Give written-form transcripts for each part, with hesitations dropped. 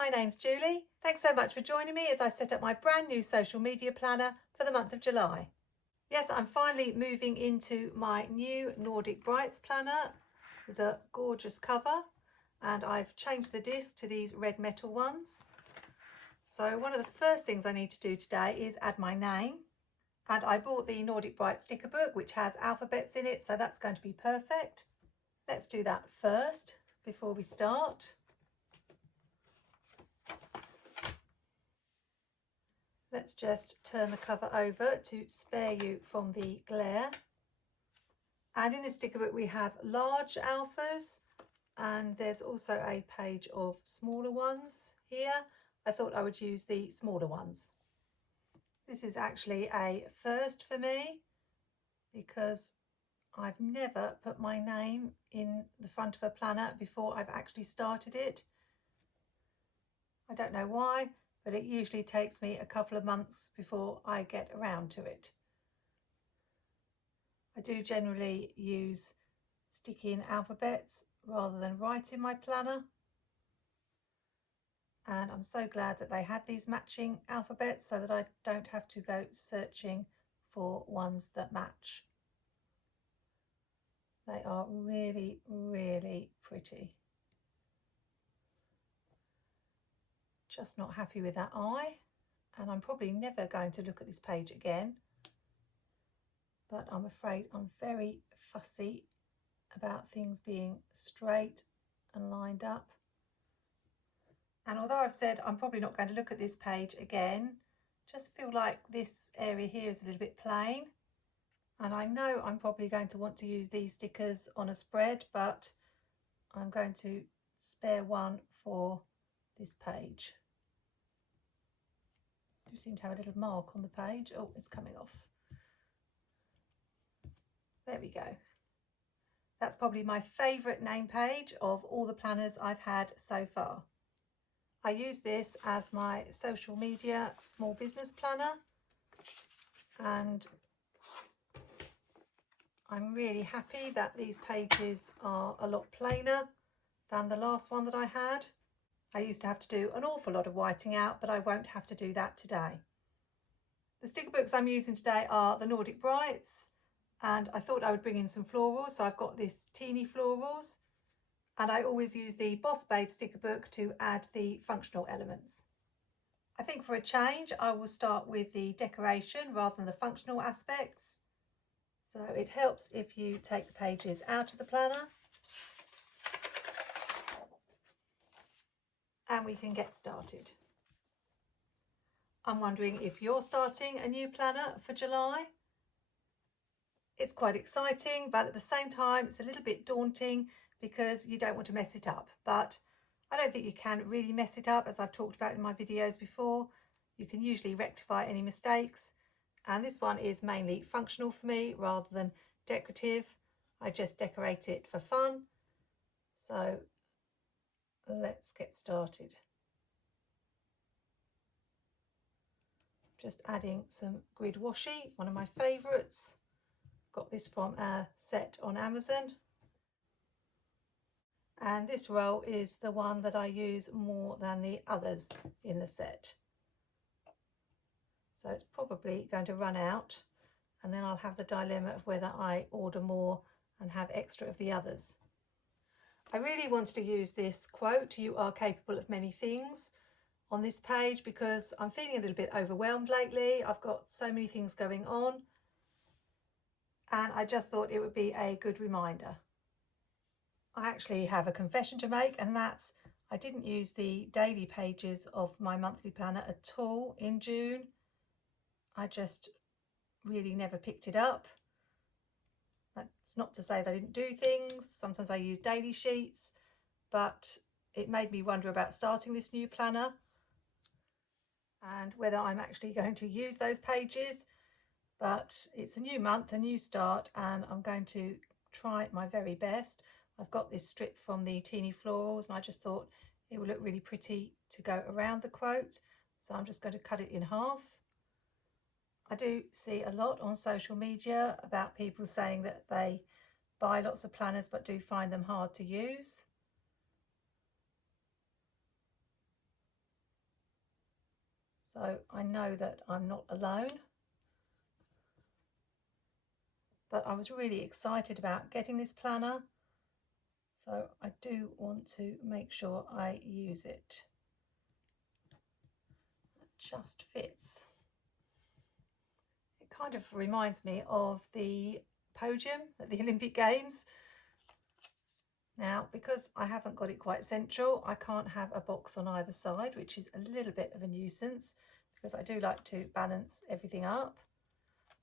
my name's Julie. Thanks so much for joining me as I set up my brand new social media planner for the month of July. Yes, I'm finally moving into my new Nordic Brights planner with a gorgeous cover, and I've changed the disc to these red metal ones. So one of the first things I need to do today is add my name, and I bought the Nordic Brights sticker book which has alphabets in it, so that's going to be perfect. Let's do that first before we start. Let's just turn the cover over to spare you from the glare. And in this sticker book we have large alphas, and there's also a page of smaller ones here. I thought I would use the smaller ones. This is actually a first for me because I've never put my name in the front of a planner before I've actually started it. I don't know why, but it usually takes me a couple of months before I get around to it. I do generally use stick-in alphabets rather than write in my planner. And I'm so glad that they had these matching alphabets so that I don't have to go searching for ones that match. They are really, really pretty. Just not happy with that eye, and I'm probably never going to look at this page again, but I'm afraid I'm very fussy about things being straight and lined up. And although I've said I'm probably not going to look at this page again, just feel like this area here is a little bit plain, and I know I'm probably going to want to use these stickers on a spread, but I'm going to spare one for this page. I do seem to have a little mark on the page. Oh, it's coming off. There we go. That's probably my favourite name page of all the planners I've had so far. I use this as my social media small business planner, and I'm really happy that these pages are a lot plainer than the last one that I had. I used to have to do an awful lot of whiting out, but I won't have to do that today. The sticker books I'm using today are the Nordic Brights, and I thought I would bring in some florals, so I've got this teeny florals, and I always use the Boss Babe sticker book to add the functional elements. I think for a change I will start with the decoration rather than the functional aspects. So it helps if you take the pages out of the planner. And we can get started. I'm wondering if you're starting a new planner for July. It's quite exciting, but at the same time it's a little bit daunting because you don't want to mess it up. But I don't think you can really mess it up, as I've talked about in my videos before. You can usually rectify any mistakes, and this one is mainly functional for me rather than decorative. I just decorate it for fun. So let's get started. Just adding some grid washi, one of my favourites. Got this from a set on Amazon. And this roll is the one that I use more than the others in the set. So it's probably going to run out, and then I'll have the dilemma of whether I order more and have extra of the others. I really wanted to use this quote, "You are capable of many things," on this page because I'm feeling a little bit overwhelmed lately. I've got so many things going on, and I just thought it would be a good reminder. I actually have a confession to make, and that's I didn't use the daily pages of my monthly planner at all in June. I just really never picked it up. That's not to say that I didn't do things. Sometimes I use daily sheets, but it made me wonder about starting this new planner and whether I'm actually going to use those pages. But it's a new month, a new start, and I'm going to try my very best. I've got this strip from the Teeny Florals, and I just thought it would look really pretty to go around the quote, so I'm just going to cut it in half. I do see a lot on social media about people saying that they buy lots of planners but do find them hard to use. so I know that I'm not alone. But I was really excited about getting this planner, so I do want to make sure I use it. It just fits. It kind of reminds me of the podium at the Olympic Games. Now, because I haven't got it quite central, I can't have a box on either side, which is a little bit of a nuisance because I do like to balance everything up.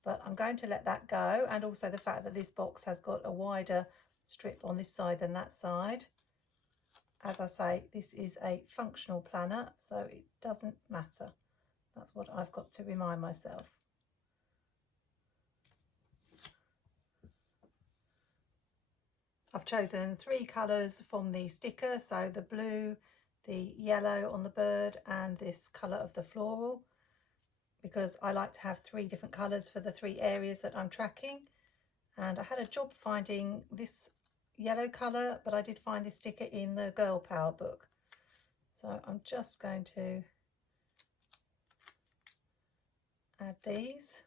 But I'm going to let that go, and also the fact that this box has got a wider strip on this side than that side. As I say, this is a functional planner, so it doesn't matter. That's what I've got to remind myself. I've chosen 3 colours from the sticker, so the blue, the yellow on the bird, and this colour of the floral, because I like to have 3 different colours for the 3 areas that I'm tracking. And I had a job finding this yellow colour, but I did find this sticker in the Girl Power book. So I'm just going to add these.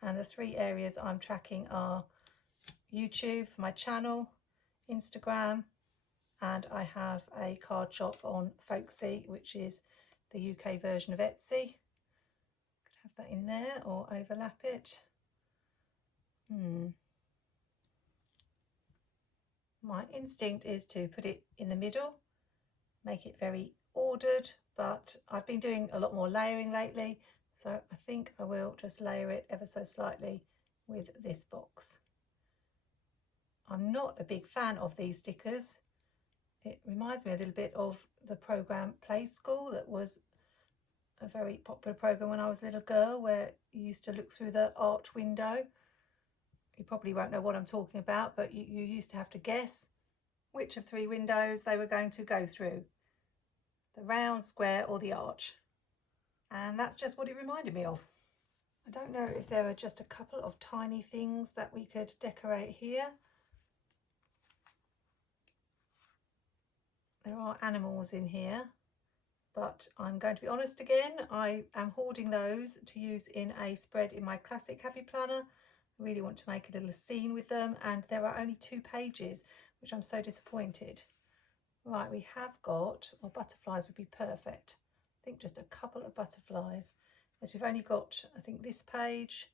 And the 3 areas I'm tracking are YouTube for my channel, Instagram, and I have a card shop on Folksy, which is the UK version of Etsy. Could have that in there or overlap it. My instinct is to put it in the middle, make it very ordered, but I've been doing a lot more layering lately, so I think I will just layer it ever so slightly with this box. I'm not a big fan of these stickers. It reminds me a little bit of the program Play School, that was a very popular program when I was a little girl, where you used to look through the arch window. You probably won't know what I'm talking about, but you used to have to guess which of 3 windows they were going to go through, the round, square or the arch. And that's just what it reminded me of. I don't know if there are just a couple of tiny things that we could decorate here. There are animals in here, but I'm going to be honest again, I am hoarding those to use in a spread in my classic happy planner. I really want to make a little scene with them, and there are only 2 pages, which I'm so disappointed. Right, we have got, well, butterflies would be perfect. I think just a couple of butterflies, as we've only got, I think, this page,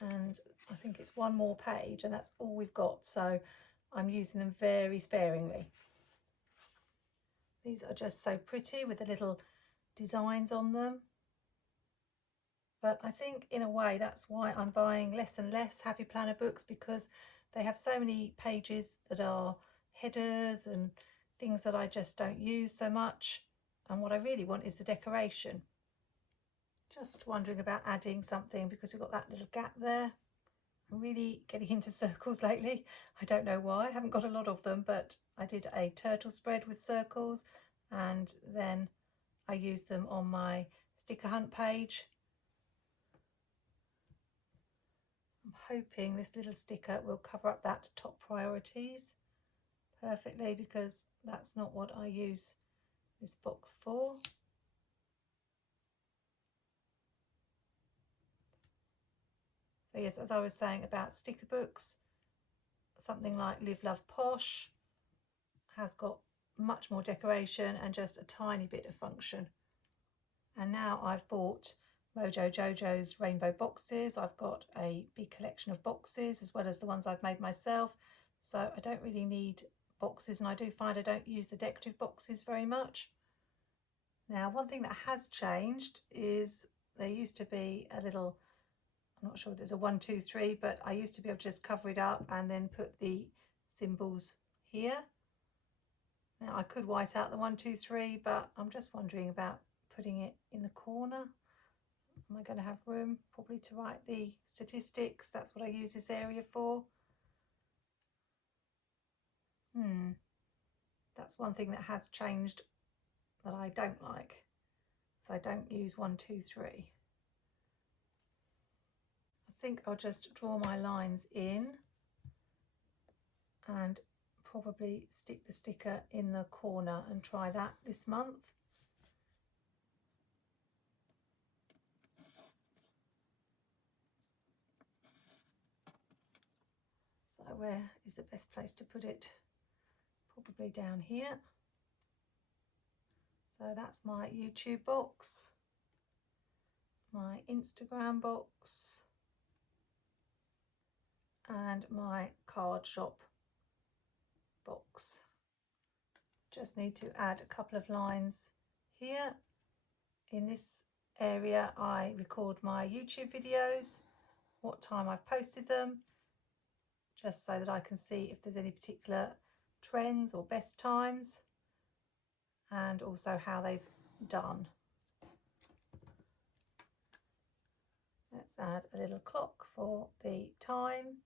and I think it's 1 more page, and that's all we've got, so I'm using them very sparingly. These are just so pretty with the little designs on them. But I think in a way that's why I'm buying less and less happy planner books, because they have so many pages that are headers and things that I just don't use so much. And what I really want is the decoration. Just wondering about adding something, because we've got that little gap there. I'm really getting into circles lately. I don't know why. I haven't got a lot of them, but I did a turtle spread with circles, and then I used them on my sticker hunt page. I'm hoping this little sticker will cover up that top priorities perfectly, because that's not what I use this box for. So yes, as I was saying about sticker books, something like Live Love Posh has got much more decoration and just a tiny bit of function. And now I've bought Mojo Jojo's rainbow boxes. I've got a big collection of boxes as well as the ones I've made myself, so I don't really need boxes, and I do find I don't use the decorative boxes very much. Now, one thing that has changed is there used to be a little, I'm not sure if there's a 1, 2, 3, but I used to be able to just cover it up and then put the symbols here. Now I could white out the 1, 2, 3, but I'm just wondering about putting it in the corner. Am I going to have room probably to write the statistics? That's what I use this area for. That's one thing that has changed that I don't like. So I don't use 1, 2, 3. I think I'll just draw my lines in and probably stick the sticker in the corner and try that this month. So where is the best place to put it? Probably down here. So that's my YouTube box, my Instagram box, and my card shop box. Just need to add a couple of lines here. In this area I record my YouTube videos, what time I've posted them, just so that I can see if there's any particular trends or best times, and also how they've done. Let's add a little clock for the time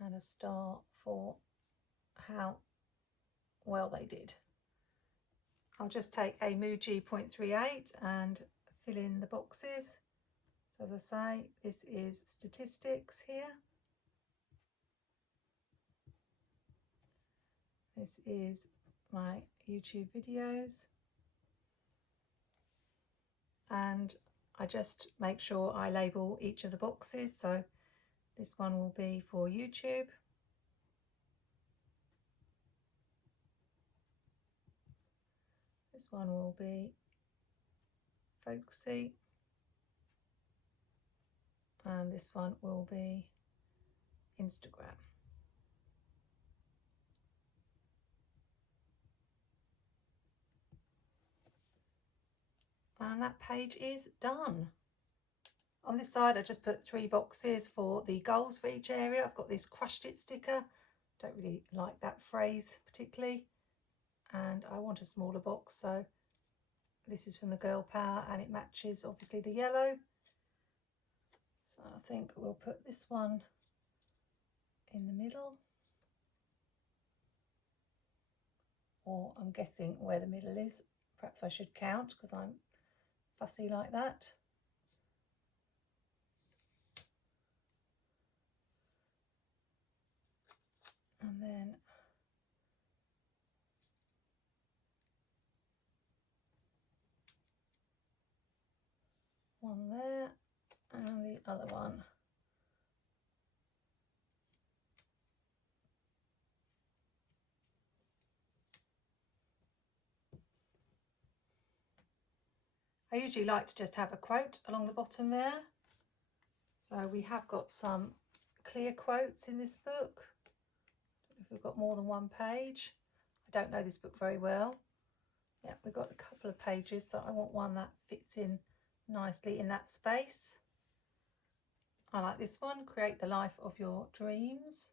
and a star for how well they did. I'll just take a Muji 0.38 and fill in the boxes. So as I say, this is statistics here. This is my YouTube videos. And I just make sure I label each of the boxes. So this one will be for YouTube. This one will be folksy. And this one will be Instagram. And that page is done. On this side I just put 3 boxes for the goals for each area. I've got this crushed it sticker. Don't really like that phrase particularly. And I want a smaller box, so this is from the Girl Power and it matches obviously the yellow. So I think we'll put this one in the middle. Or I'm guessing where the middle is. Perhaps I should count because I'm fussy like that. And then one there and the other one. I usually like to just have a quote along the bottom there. So we have got some clear quotes in this book. If we've got more than one page. I don't know this book very well. Yeah, we've got a couple of pages, so I want one that fits in nicely in that space. I like this one, create the life of your dreams.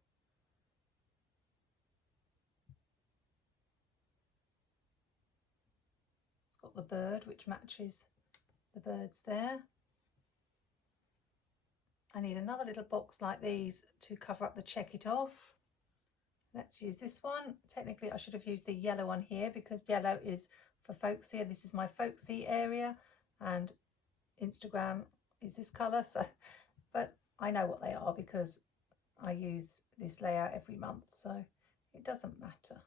It's got the bird, which matches the birds there. I need another little box like these to cover up the check it off. Let's use this one. Technically I should have used the yellow one here because yellow is for folksy. This is my folksy area and Instagram is this colour, so but I know what they are because I use this layout every month, so it doesn't matter.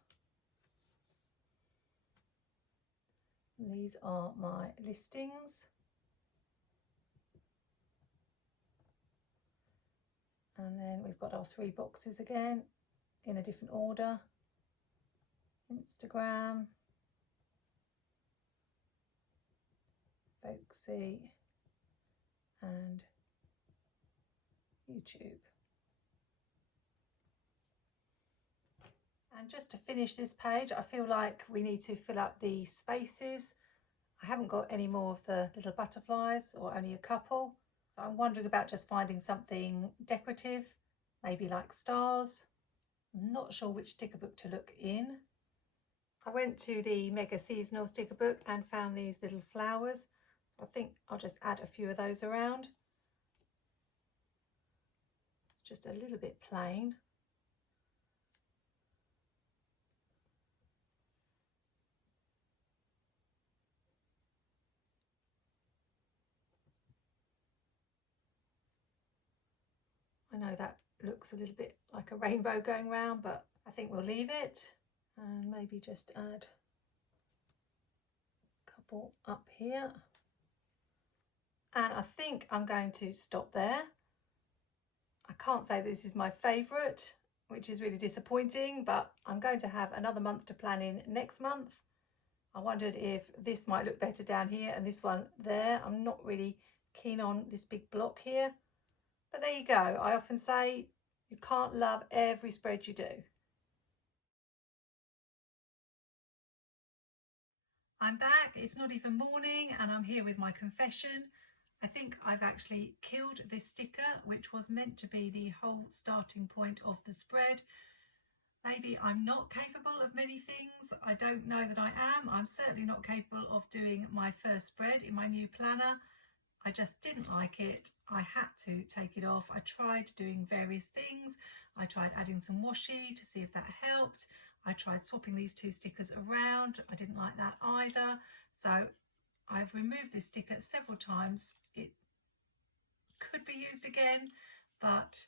And these are my listings. And then we've got our 3 boxes again in a different order. Instagram, folksy, and YouTube. And just to finish this page, I feel like we need to fill up the spaces. I haven't got any more of the little butterflies, or only a couple. So I'm wondering about just finding something decorative, maybe like stars. I'm not sure which sticker book to look in. I went to the Mega Seasonal sticker book and found these little flowers. So I think I'll just add a few of those around. It's just a little bit plain. I know that looks a little bit like a rainbow going round, but I think we'll leave it and maybe just add a couple up here. And I think I'm going to stop there. I can't say this is my favourite, which is really disappointing, but I'm going to have another month to plan in next month. I wondered if this might look better down here and this one there. I'm not really keen on this big block here, but there you go. I often say you can't love every spread you do. I'm back. It's not even morning and I'm here with my confession. I think I've actually killed this sticker, which was meant to be the whole starting point of the spread. Maybe I'm not capable of many things. I don't know that I am. I'm certainly not capable of doing my first spread in my new planner. I just didn't like it. I had to take it off. I tried doing various things. I tried adding some washi to see if that helped. I tried swapping these two stickers around. I didn't like that either. So I've removed this sticker several times. It could be used again, but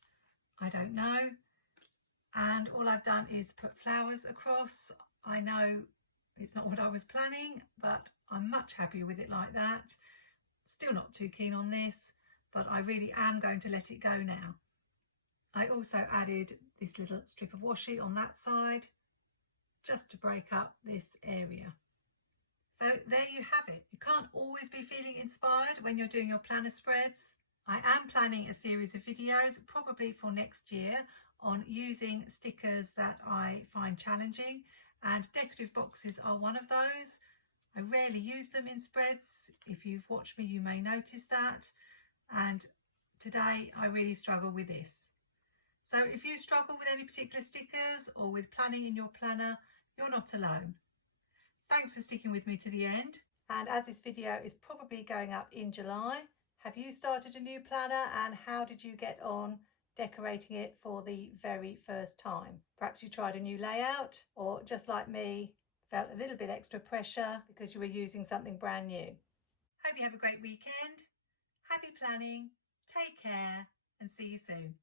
I don't know. And all I've done is put flowers across. I know it's not what I was planning, but I'm much happier with it like that. Still not too keen on this, but I really am going to let it go now. I also added this little strip of washi on that side, just to break up this area. So there you have it. You can't always be feeling inspired when you're doing your planner spreads. I am planning a series of videos, probably for next year, on using stickers that I find challenging, and decorative boxes are one of those. I rarely use them in spreads. If you've watched me, you may notice that. And today I really struggle with this. So if you struggle with any particular stickers or with planning in your planner, you're not alone. Thanks for sticking with me to the end. And as this video is probably going up in July, have you started a new planner and how did you get on decorating it for the very first time? Perhaps you tried a new layout, or just like me, felt a little bit extra pressure because you were using something brand new. Hope you have a great weekend. Happy planning, take care, and see you soon.